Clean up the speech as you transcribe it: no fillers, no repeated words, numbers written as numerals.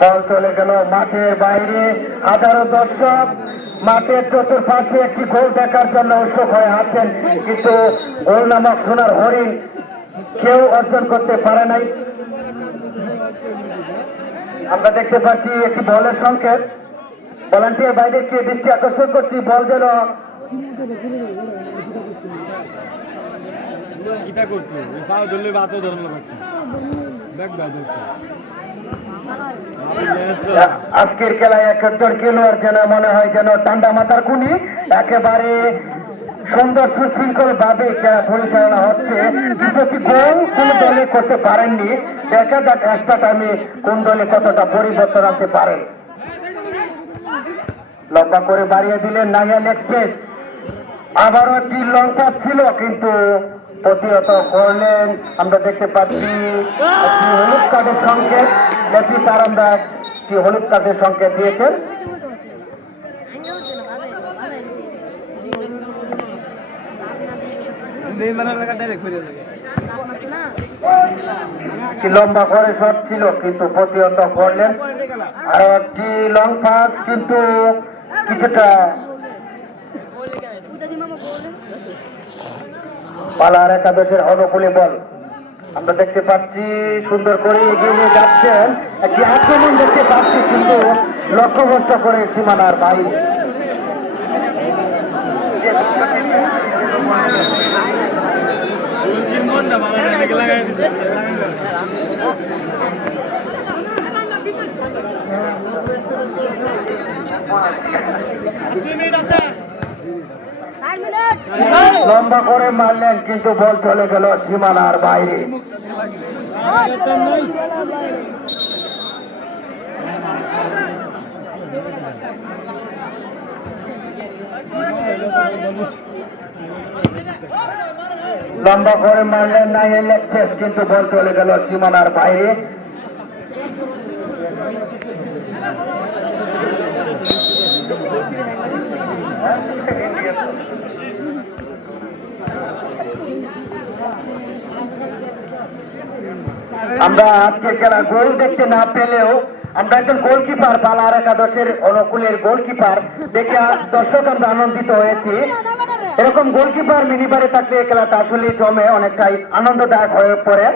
বল চলে গেল মাঠের বাইরে। হাজারো দর্শক মাঠের চতুর্পাশে একটি গোল দেখার জন্য উৎসুক হয়ে আছেন, কিন্তু গোল নামক সোনার হরিণ কেউ অর্জন করতে পারে নাই। আমরা দেখতে পাচ্ছি একটি বলের সংকেত। ভলান্টিয়ার বাইরেকে দৃষ্টি আকর্ষণ করছি, বল যেন আজকের খেলায় একজন খেলোয়াড় যেন মনে হয় যেন ঠান্ডা মাথার খুনি, একেবারে সুন্দর সুশৃঙ্খল ভাবে খেলা পরিচালনা হচ্ছে। দুটি গোল কোন দলে করতে পারেননি, দেখা যাক এক্সট্রা টাইমে কোন দলে কতটা পরিবর্তন আনতে পারে। লম্বা করে বাড়িয়ে দিলেন নাইয়াল এক্সপ্রেস। আবারও একটি লং পাস ছিল, কিন্তু প্রতিহত করলেন। আমরা দেখতে পাচ্ছি একটি হলুদ কার্ডের সংকেত। দেখি তার আমরা একটি হলুদ কার্ডের সংকেত দিয়েছেন। লম্বা করে শট ছিল, কিন্তু প্রতিহত করলেন। আর একটি লং পাস, কিন্তু কিছুটা পালার একাদশের অনুকূলে বল। আমরা দেখতে পাচ্ছি সুন্দর করে এগিয়ে নিয়ে যাচ্ছেন, একটি আক্রমণ দেখতে পাচ্ছি, কিন্তু লক্ষ্যভ্রষ্ট করে সীমানার বাইরে। লম্বা করে মারলেন, কিন্তু বল চলে গেল সীমানার বাইরে। লম্বা করে মারলেন নাইয়াল এক্সপ্রেস, কিন্তু বল চলে গেল সীমানার বাইরে। আমরা আজকের খেলা গোল দেখতে না পেলেও আমরা একজন গোলকিপার, পালার একাদশের অনুকূলের গোলকিপার দেখে দর্শক আমরা আনন্দিত হয়েছি। এরকম গোলকিপার মিনিবারে থাকলে খেলাটা আসলে জমে অনেকটাই আনন্দদায়ক হয়ে পড়ে।